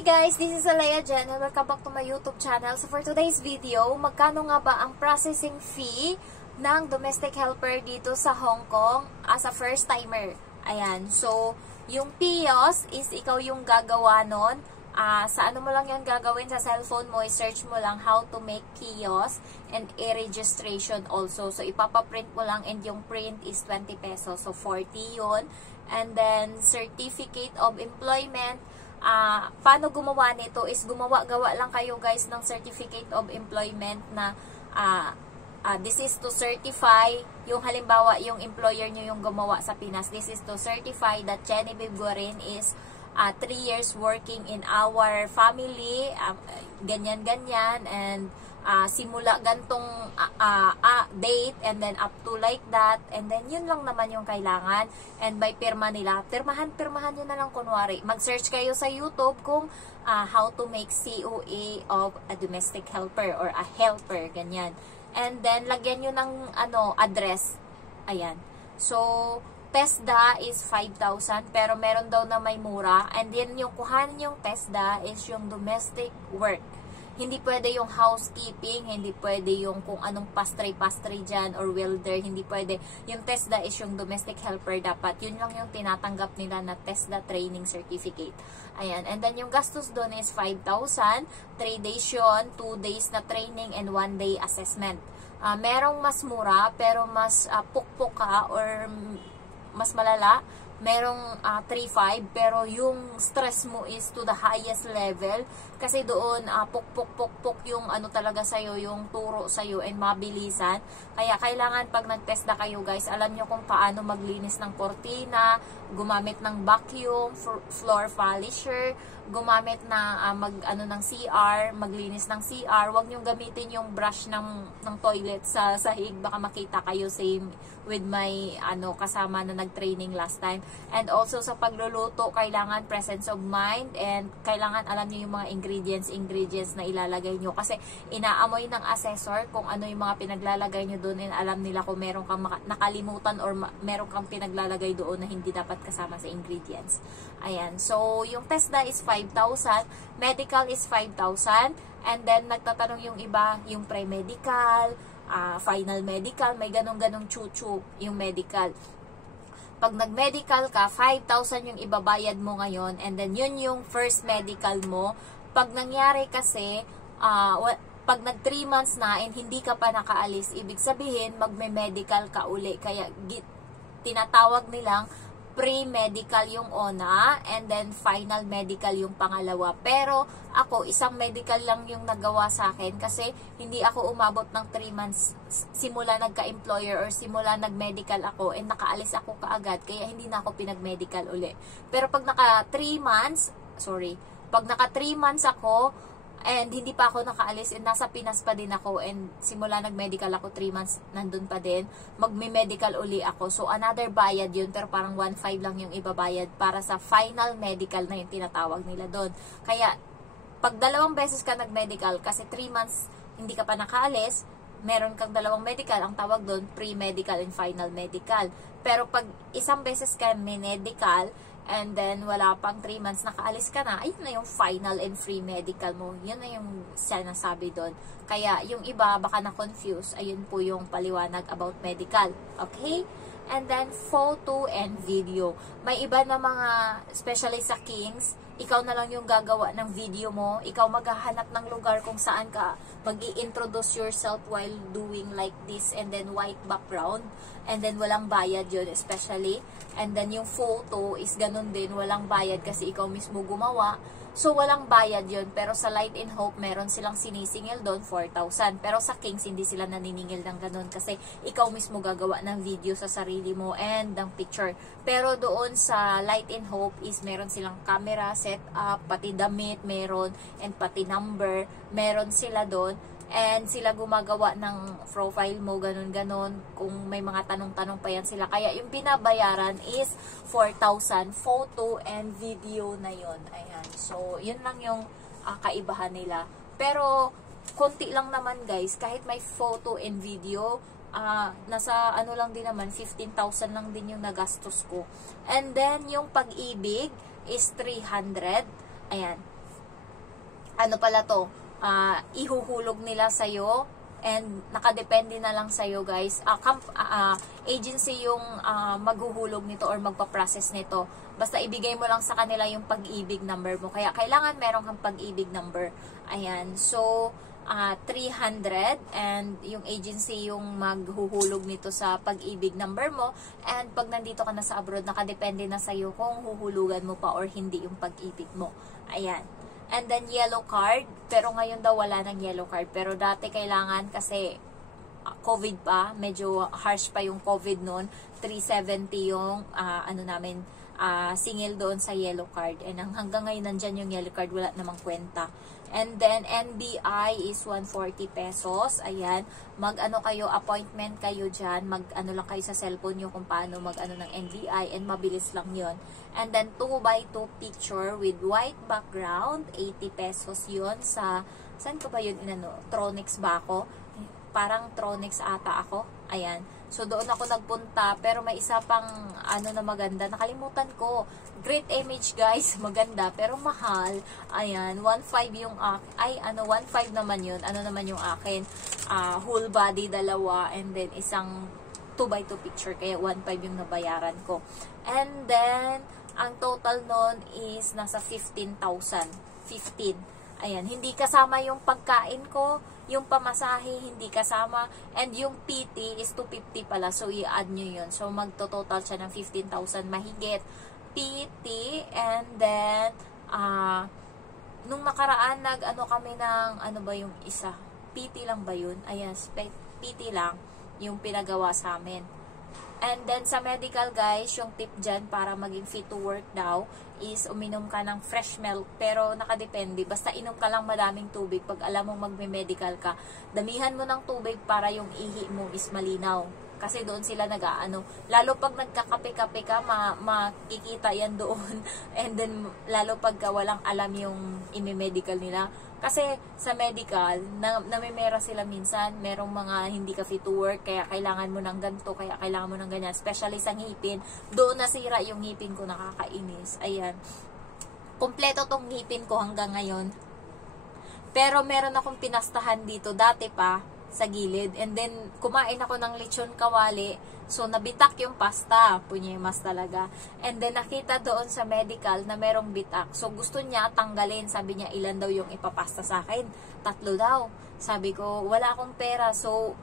Hi guys, this is Alea Jen and welcome back to my YouTube channel. So for today's video, magkano nga ba ang processing fee ng domestic helper dito sa Hong Kong as a first timer? Ayan, so yung PIOS is ikaw yung gagawa nun. Sa ano mo lang yan gagawin sa cellphone mo, i-search mo lang how to make kiosk and e-registration also. So ipapaprint mo lang and yung print is 20 pesos. So 40 yun. And then certificate of employment. Paano gumawa nito is gawa lang kayo guys ng certificate of employment na this is to certify yung halimbawa yung employer nyo yung gumawa sa Pinas. This is to certify that Genevieve Guarin is 3 years working in our family, ganyan-ganyan, and simula gantong date, and then up to like that, and then yun lang naman yung kailangan, and by pirma nila, pirmahan nyo na lang kunwari. Mag-search kayo sa YouTube kung how to make COA of a domestic helper or a helper, ganyan. And then, lagyan nyo ng address. Ayan. So, TESDA is 5,000 pero meron daw na may mura. And then yung kuhanin yung TESDA is yung domestic work. Hindi pwede yung housekeeping, hindi pwede yung kung anong pastry dyan or welder, hindi pwede. Yung TESDA is yung domestic helper dapat. Yun lang yung tinatanggap nila na TESDA training certificate. Ayan. And then yung gastos doon is 5,000, 3 days yun, 2 days na training and 1 day assessment. Merong mas mura pero mas pukpok ka or mas malala, merong 3.5 pero yung stress mo is to the highest level kasi doon puk yung talaga sa'yo, yung turo sa'yo and mabilisan. Kaya kailangan pag nag-test na kayo guys, alam nyo kung paano maglinis ng kortina, gumamit ng vacuum, floor polisher, gumamit na ng CR, maglinis ng CR. Huwag nyo gamitin yung brush ng toilet sa sahig, baka makita kayo, same with my kasama na nag-training last time. And also sa pagluluto, kailangan presence of mind and kailangan alam niyo yung mga ingredients na ilalagay nyo kasi inaamoy ng assessor kung ano yung mga pinaglalagay nyo doon and alam nila kung meron kang nakalimutan or meron kang pinaglalagay doon na hindi dapat kasama sa ingredients. Ayan. So, yung TESDA is 5,000, medical is 5,000, and then nagtatanong yung iba, yung pre-medical, final medical, may ganong chuchu yung medical. Pag nag-medical ka, 5,000 yung ibabayad mo ngayon, and then yun yung first medical mo. Pag nangyari kasi, pag nag 3 months na and hindi ka pa nakaalis, ibig sabihin, magme-medical ka uli. Kaya tinatawag nilang pre-medical yung una, and then final medical yung pangalawa. Pero ako, isang medical lang yung nagawa sa akin kasi hindi ako umabot ng 3 months simula nagka-employer or simula nag-medical ako and nakaalis ako kaagad, kaya hindi na ako pinag-medical uli. Pero pag naka 3 months ako and hindi pa ako nakaalis and nasa Pinas pa din ako and simula nag-medical ako 3 months nandun pa din, magme-medical uli ako. So another bayad yun pero parang 1.5 lang yung ibabayad para sa final medical na yung tinatawag nila doon. Kaya pag 2 beses ka nag-medical kasi 3 months hindi ka pa nakaalis, meron kang 2 medical, ang tawag doon pre-medical and final medical. Pero pag 1 beses ka may medical and then wala pang 3 months nakaalis ka na, ayun na yung final and free medical mo. Yun na yung sinasabi doon. Kaya yung iba baka na-confuse, ayun po yung paliwanag about medical. Okay? And then photo and video. May iba na mga, especially sa Kings, ikaw na lang yung gagawa ng video mo. Ikaw maghahanap ng lugar kung saan ka mag-i-introduce yourself while doing like this, and then white background. And then walang bayad yun especially. And then yung photo is ganun din, walang bayad kasi ikaw mismo gumawa. So walang bayad yun. Pero sa Light and Hope, meron silang sinisingil doon 4,000. Pero sa Kings, hindi sila naniningil ng ganun kasi ikaw mismo gagawa ng video sa sarili mo and ng picture. Pero doon sa Light and Hope is meron silang camera, setup, pati damit meron, and pati number, meron sila doon. And sila gumagawa ng profile mo, ganun-ganon. Kung may mga tanong-tanong pa yan sila. Kaya yung binabayaran is 4,000 photo and video na yon. Ayan. So, yun lang yung kaibahan nila. Pero, konti lang naman guys. Kahit may photo and video, nasa ano lang din naman, 15,000 lang din yung nagastos ko. And then, yung pag-ibig is 300. Ayan. ano pala to, ihuhulog nila sa'yo, and nakadepende na lang sa'yo guys. Agency yung maghuhulog nito or magpa-process nito. Basta ibigay mo lang sa kanila yung pag-ibig number mo. Kaya kailangan meron kang pag-ibig number. Ayan. So, 300 and yung agency yung maghuhulog nito sa pag-ibig number mo. And pag nandito ka na sa abroad, nakadepende na sa'yo kung huhulugan mo pa or hindi yung pag-ibig mo. Ayan. And then yellow card. Pero ngayon daw wala ng yellow card. Pero dati kailangan kasi COVID pa. Medyo harsh pa yung COVID noon. 370 yung singil doon sa yellow card. And hanggang ngayon nandyan yung yellow card. Wala namang kwenta. And then NBI is 140 pesos. Ayan. Mag-ano kayo, appointment kayo dyan. Mag-ano lang kayo sa cellphone nyo kung paano mag-ano ng NBI. And mabilis lang yon. And then 2x2 picture with white background. 80 pesos yun sa, saan ko ba yun inano? Tronix ba ako? Parang Tronix ata ako. Ayan. So doon ako nagpunta. Pero may isa pang ano na maganda. Nakalimutan ko. Great Image guys. Maganda. Pero mahal. Ayan. 1.5 yung 1.5 naman yun. Ano naman yung akin? Whole body, dalawa. And then isang 2x2 picture. Kaya 1.5 yung nabayaran ko. And then, ang total nun is nasa 15,000. 15. Ayan. Hindi kasama yung pagkain ko. Yung pamasahe, hindi kasama. And yung PT is 250 pala. So, i-add nyo yun. So, magto-total siya ng 15,000 mahigit. PT, and then, nung nakaraan, nag-ano kami ng, ano ba yung isa? PT lang ba yun? Ayan, PT lang yung pinagawa sa amin. And then, sa medical guys, yung tip dyan para maging fit to work daw is uminom ka ng fresh milk. Pero nakadepende. Basta inom ka lang madaming tubig. Pag alam mong magme-medical ka, damihan mo ng tubig para yung ihi mo is malinaw. Kasi doon sila nag-aano. Lalo pag nagkakape-kape ka, makikita yan doon. And then, lalo pag walang alam yung imi-medical nila. Kasi sa medical, namimera sila minsan. Merong mga hindi ka fit to work, kaya kailangan mo ng ganito, kaya kailangan mo ng ganyan. Especially sa ngipin. Doon nasira yung ngipin ko, nakakainis. Ayan. Kompleto tong ngipin ko hanggang ngayon. Pero meron akong pinastahan dito. Dati pa, sa gilid. And then, kumain ako ng lechon kawali. So, nabitak yung pasta. Punyemas talaga. And then, nakita doon sa medical na merong bitak. So, gusto niya tanggalin. Sabi niya, ilan daw yung ipapasta sa akin? 3 daw. Sabi ko, wala akong pera. So,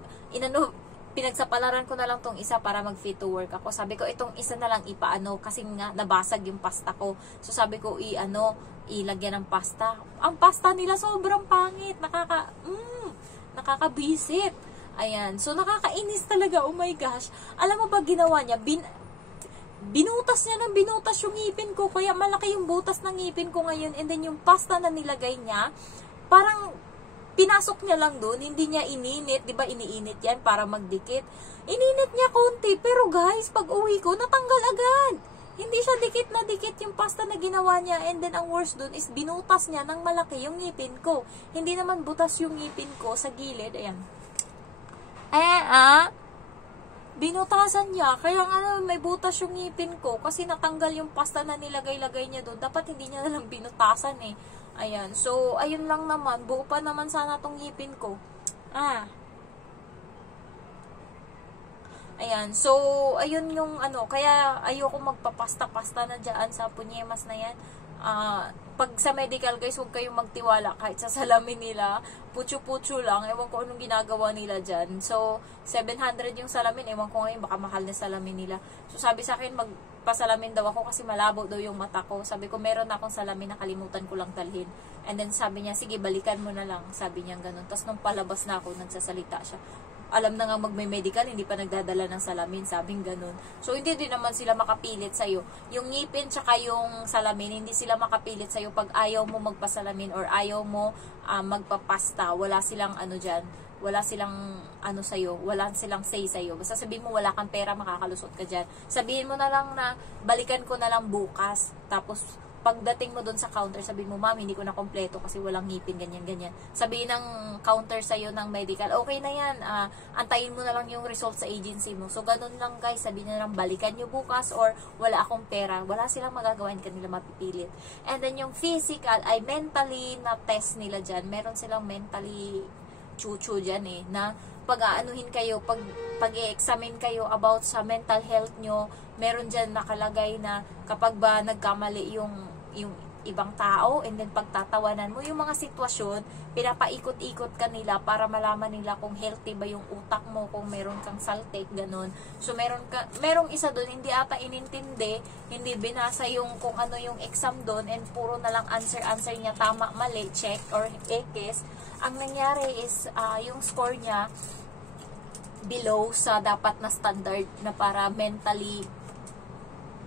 pinagsapalaran ko na lang tong isa para mag-fit to work ako. Sabi ko, itong isa na lang ipaano. Kasi nga, nabasag yung pasta ko. So, sabi ko, ilagyan ng pasta. Ang pasta nila sobrang pangit. Nakakabisit. Ayan. So, nakakainis talaga. Oh my gosh. Alam mo ba ginawa niya? Binutas niya ng binutas yung ngipin ko. Kaya malaki yung butas ng ngipin ko ngayon. And then, yung pasta na nilagay niya, parang pinasok niya lang doon. Hindi niya ininit. Diba iniinit yan para magdikit? Ininit niya konti. Pero guys, pag uwi ko, natanggal agad. Hindi siya dikit na dikit yung pasta na ginawa niya. And then, ang worst dun is binutas niya ng malaki yung ngipin ko. Hindi naman butas yung ngipin ko sa gilid. Ayan. Binutasan niya. Kaya nga may butas yung ngipin ko. Kasi natanggal yung pasta na nilagay-lagay niya doon. Dapat hindi niya nalang binutasan eh. Ayan. So, ayun lang naman. Buo pa naman sana tong ngipin ko. Ayan. So, ayun yung kaya ayoko magpapasta-pasta na dyan sa punyemas na yan. Pag sa medical guys, huwag kayong magtiwala kahit sa salamin nila. Putyo-putyo lang. Ewan ko anong ginagawa nila dyan. So, 700 yung salamin. Ewan ko ngayon, baka mahal na salamin nila. So, sabi sa akin, magpasalamin daw ako kasi malabo daw yung mata ko. Sabi ko, meron na akong salamin, nakalimutan ko lang dalhin. And then, sabi niya, sige, balikan mo na lang. Sabi niya ganun. Tapos, nung palabas na ako, nagsasalita siya. Alam na nga magme-medical, hindi pa nagdadala ng salamin, sabing ganun. So, hindi din naman sila makapilit sa'yo. Yung ngipin tsaka yung salamin, hindi sila makapilit sa'yo pag ayaw mo magpasalamin or ayaw mo magpapasta. Wala silang dyan. Wala silang sa'yo. Wala silang say sa'yo. Basta sabihin mo wala kang pera, makakalusot ka dyan. Sabihin mo na lang na balikan ko na lang bukas. Tapos, pagdating mo doon sa counter, sabihin mo, ma'am, hindi ko na kompleto kasi walang ngipin, ganyan. Sabihin ng counter sa'yo ng medical, okay na yan, antayin mo na lang yung result sa agency mo. So, ganun lang guys, sabihin na lang, balikan nyo bukas or wala akong pera. Wala silang magagawa, hindi kanila mapipilit. And then yung physical, ay mentally na test nila dyan. Meron silang mentally chuchu dyan na pag-aanuhin kayo, pag-i-examine kayo about sa mental health nyo, meron dyan nakalagay na kapag ba nagkamali yung ibang tao, and then pagtatawanan mo, yung mga sitwasyon, pinapaikot-ikot ka nila para malaman nila kung healthy ba yung utak mo, kung meron kang saltik, ganun. So, merong isa doon, hindi ata inintindi, hindi binasa yung kung ano yung exam doon, and puro na lang answer niya, tama, mali, check, or X. Ang nangyari is, yung score niya, below sa dapat na standard na para mentally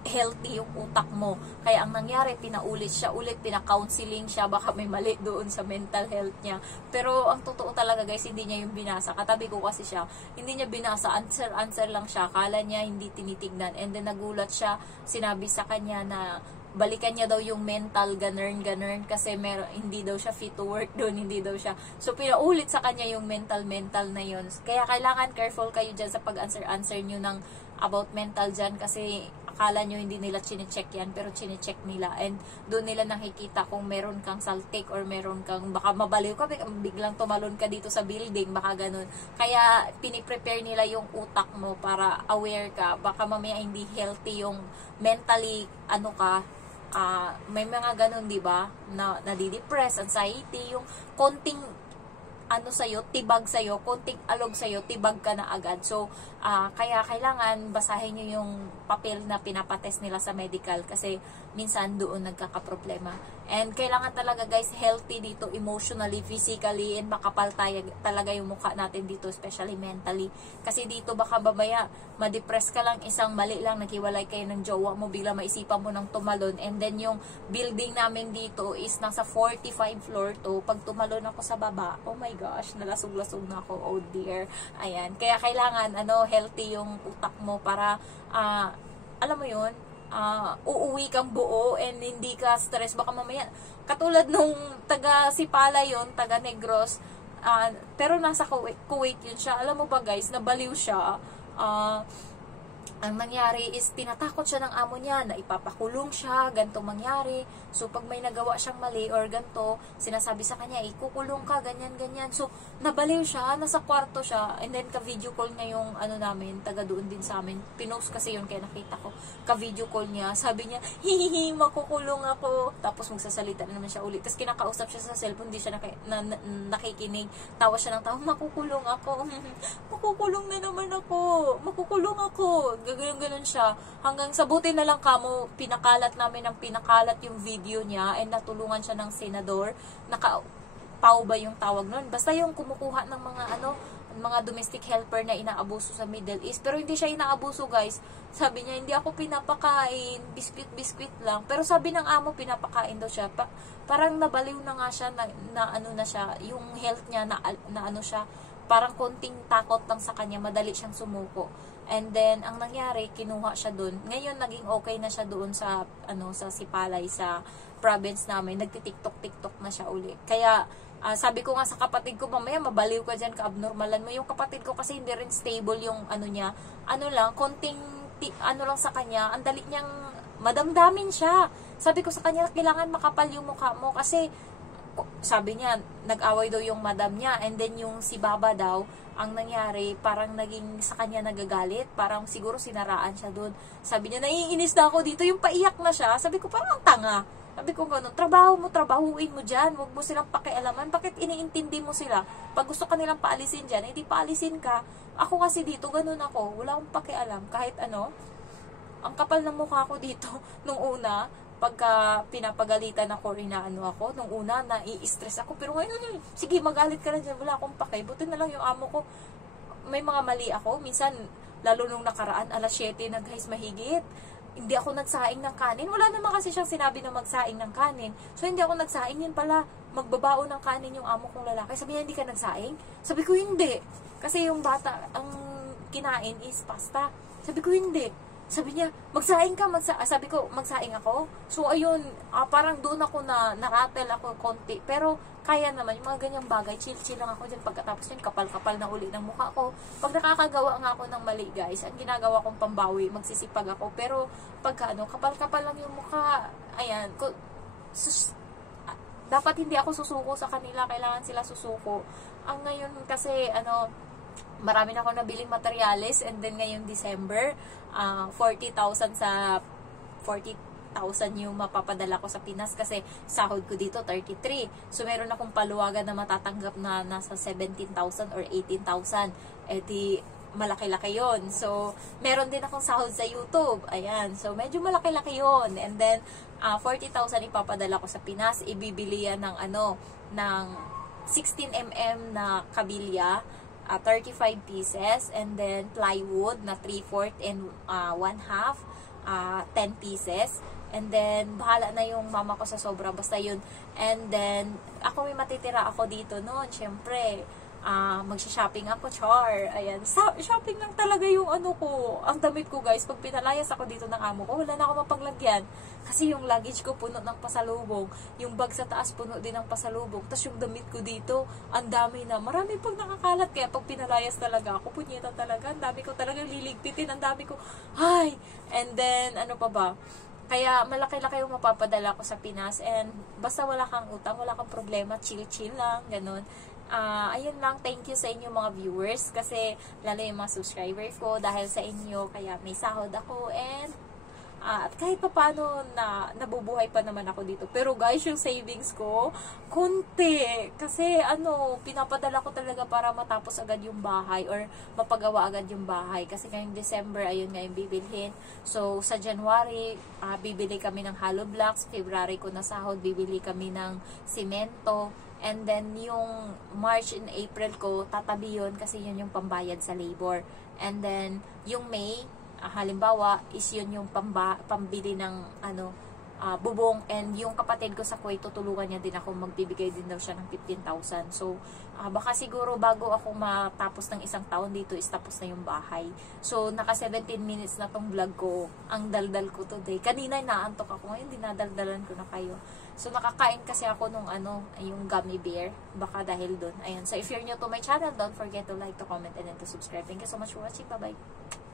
healthy yung utak mo. Kaya ang nangyari, pinaulit siya ulit, pina-counseling siya, baka may mali doon sa mental health niya. Pero ang totoo talaga guys, hindi niya yung binasa. Katabi ko kasi siya, hindi niya binasa, answer lang siya. Kala niya hindi tinitignan. And then nagulat siya, sinabi sa kanya na balikan niya daw yung mental, ganern, kasi hindi daw siya fit to work doon, hindi daw siya. So, pinaulit sa kanya yung mental na yun. Kaya kailangan careful kayo dyan sa pag-answer nyo ng about mental dyan, kasi akala nyo hindi nila chinecheck yan, pero chinecheck nila. And doon nila nakikita kung meron kang saltik or meron kang, baka mabaliw ka, biglang tumalon ka dito sa building, baka ganun. Kaya piniprepare nila yung utak mo para aware ka. Baka mamaya hindi healthy yung mentally, may mga ganun, di ba? Na nadidepress, anxiety, yung konting tibag sa'yo, konting alog sa'yo, tibag ka na agad. So, kaya kailangan basahin nyo yung papel na pinapatest nila sa medical kasi minsan doon nagkakaproblema. And kailangan talaga guys, healthy dito emotionally, physically, and makapal talaga yung mukha natin dito, especially mentally. Kasi dito baka babaya, ma-depress ka lang, isang mali lang, naghiwalay kayo ng jowa mo, bigla maisipan mo ng tumalon. And then yung building namin dito is nasa 45 floor to. Pag tumalon ako sa baba, oh my gosh, nalasog-lasog na ako, oh dear. Ayan, kaya kailangan healthy yung utak mo para alam mo yun, uuwi kang buo and hindi ka stress. Baka mamaya, katulad nung taga Sipala yun, taga Negros, pero nasa Kuwait yun siya. Alam mo ba guys, nabaliw siya. Ang nangyari is, tinatakot siya ng amo niya na ipapakulong siya, ganito mangyari. So, pag may nagawa siyang mali or ganito, sinasabi sa kanya, ikukulong ka, ganyan. So, nabaliw siya, nasa kwarto siya, and then ka-video call niya yung namin, taga doon din sa amin. Pinost kasi yun, kaya nakita ko. Ka-video call niya, sabi niya, hihihi, makukulong ako. Tapos magsasalita na naman siya ulit. Tapos kinakausap siya sa cellphone, hindi siya nakikinig. Tawa siya ng tawa, makukulong ako. Makukulong na naman ako. Makukulong ako. Ganun siya. Hanggang sa buti na lang kamo, pinakalat namin yung video niya and natulungan siya ng senador. Pau ba yung tawag nun? Basta yung kumukuha ng mga domestic helper na inaabuso sa Middle East. Pero hindi siya inaabuso guys. Sabi niya, hindi ako pinapakain, biskwit lang. Pero sabi ng amo, pinapakain daw siya. Parang nabaliw na nga siya, na siya, yung health niya, siya, parang konting takot lang sa kanya, madali siyang sumuko. And then, ang nangyari, kinuha siya doon. Ngayon, naging okay na siya doon sa Sipalay, sa province namin. Nagtitiktok na siya uli. Kaya, sabi ko nga sa kapatid ko, mamaya mabaliw ka dyan, ka-abnormalan mo. Yung kapatid ko kasi hindi rin stable yung niya. Konting, lang sa kanya, ang dali niyang madamdamin siya. Sabi ko sa kanya, kailangan makapal yung mukha mo kasi, sabi niya, nag-away daw yung madam niya, and then yung si Baba daw, ang nangyari, parang naging sa kanya nagagalit, parang siguro sinaraan siya doon. Sabi niya, naiinis na ako dito, yung paiyak na siya. Sabi ko, parang ang tanga. Sabi ko gano'n, trabahuin mo dyan, huwag mo silang pakialaman. Bakit iniintindi mo sila? Pag gusto ka nilang paalisin dyan, hindi paalisin ka. Ako kasi dito, gano'n ako, wala akong pakialam. Kahit ang kapal ng mukha ko dito, nung una, pagka pinapagalitan ako, ako, nung una, nai-stress ako. Pero ngayon, sige, magalit ka na dyan, wala akong pake. Buti na lang yung amo ko, may mga mali ako. Minsan, lalo nung nakaraan, alas 7 na guys, mahigit. Hindi ako nagsaing ng kanin. Wala naman kasi siyang sinabi na magsaing ng kanin. So, hindi ako nagsaing. Yun pala, magbabao ng kanin yung amo kong lalaki. Sabi niya, hindi ka nagsaing? Sabi ko, hindi. Kasi yung bata, ang kinain is pasta. Sabi ko, hindi. Sabi niya, magsaing ka, sabi ko, magsaing ako. So, ayun, parang doon ako na naratel ako konti. Pero, kaya naman, yung mga ganyang bagay, chill-chill lang ako dyan. Pagkatapos yun, kapal-kapal na uli ng mukha ko. Pag nakakagawa nga ako ng mali, guys, ang ginagawa kong pambawi, magsisipag ako. Pero, pagka kapal-kapal lang yung mukha, ayan, dapat hindi ako susuko sa kanila, kailangan sila susuko. Ang ngayon kasi, marami na ako nabiling materyales, and then ngayong December, 40,000 yung mapapadala ko sa Pinas kasi sahod ko dito 33. So meron akong paluwagan na matatanggap na nasa 17,000 or 18,000. Eh di malaki-laki yon. So meron din akong sahod sa YouTube. Ayan. So medyo malaki-laki yon. And then 40,000 ipapadala ko sa Pinas. Ibibili yan ng ng 16mm na kabilya, 35 pieces, and then plywood na 3/4 and 1/2, 10 pieces, and then bahala na yung mama ko sa sobra, basta yun. And then ako may matitira ako dito noon, syempre magsha-shopping ako, char. Ayan, shopping lang talaga yung ko. Ang damit ko, guys, pag pinalayas ako dito ng amo ko, wala na ako mapaglagyan. Kasi yung luggage ko puno ng pasalubong. Yung bag sa taas puno din ng pasalubong. Tapos yung damit ko dito, ang dami na. Marami pag nakakalat. Kaya pag pinalayas talaga ako, punyeta talaga. Ang dami ko talaga liligpitin. Ang dami ko, ay! And then, ano pa ba? Kaya malaki-laki yung mapapadala ko sa Pinas. And basta wala kang utang, wala kang problema, chill-chill lang, ganun. Ayun lang, thank you sa inyo mga viewers kasi lalo yung mga subscribers ko, dahil sa inyo kaya may sahod ako, and at kahit pa paano nabubuhay pa naman ako dito. Pero guys, yung savings ko konti kasi pinapadala ko talaga para matapos agad yung bahay or mapagawa agad yung bahay kasi ngayong December ayun nga yung bibilhin. So sa January bibili kami ng hollow blocks, February ko na sahod, bibili kami ng simento. And then, yung March and April ko, tatabi yun kasi yun yung pambayad sa labor. And then, yung May, halimbawa, is yun yung pambili ng, bubong. And yung kapatid ko sa Kuwait, tutulungan niya din ako, magbibigay din daw siya ng 15,000. So, baka siguro bago ako matapos ng isang taon dito, is tapos na yung bahay. So, naka 17 minutes na tong vlog ko. Ang daldal ko today. Kanina, naantok ako. Ngayon, dinadaldalan ko na kayo. So, nakakain kasi ako nung yung gummy bear. Baka dahil dun. Ayan. So, if you're new to my channel, don't forget to like, to comment, and then to subscribe. Thank you so much for watching. Bye-bye.